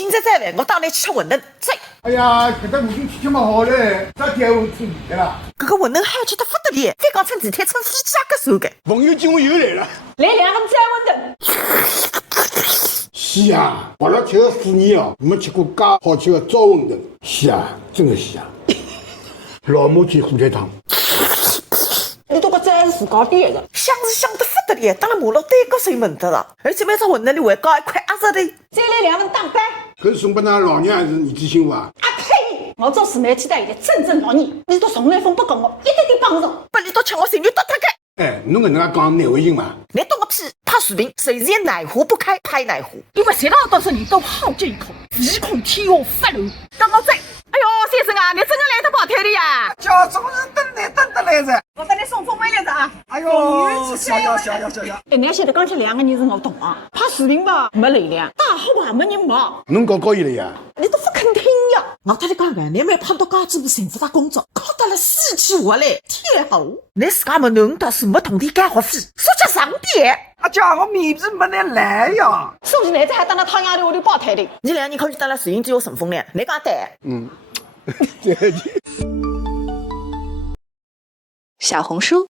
今朝再饭，我带你去吃馄饨。走。哎呀，搿搭附近天气蛮好嘞，啥天会出雨的啦？搿个馄饨好吃得不得了，再讲乘地铁乘飞机也够算个。朋友今晚又来了。来2份蘸馄饨。是呀，活了吃个4年哦，没吃过介好吃的糟馄饨。是呀，真的是呀。老母鸡火腿汤。你都觉这还是自家点的？香是香得不得了，当然马路对角是有问题了，而且每只馄饨里还加一块鸭舌头。再来2份打板。搿是送拨㑚老娘还是儿子媳妇啊？啊呸！我做四妹期待一个真正老人，你都送来份不给我，一点点帮助。把你都抢我神女倒脱开！哎，侬搿能介讲难为情嘛？你懂个屁！拍视频，谁是也奶壶不开拍奶壶，因为谁让多少人都好这一口，唯恐天下发怒。等我走。哎呦，先生啊，你真的来得跑腿的呀？叫总是等得来噻。我给你送封面来着啊！哎呦，小。哎，那些头讲起2个人是我懂啊，拍视频吧没流量，打好吧没人忙，侬搞伊了呀？你都不肯听呀！我跟你讲个，你没碰到介几部幸福的工作，考得了4期下来，天好！你自家没侬倒是没同地干活费，说叫上点。啊，叫我面皮没得来呀。手机男子还等到他丫头屋里爆胎的。你2个人可以得了摄影机有顺风了，你讲对？嗯。小红书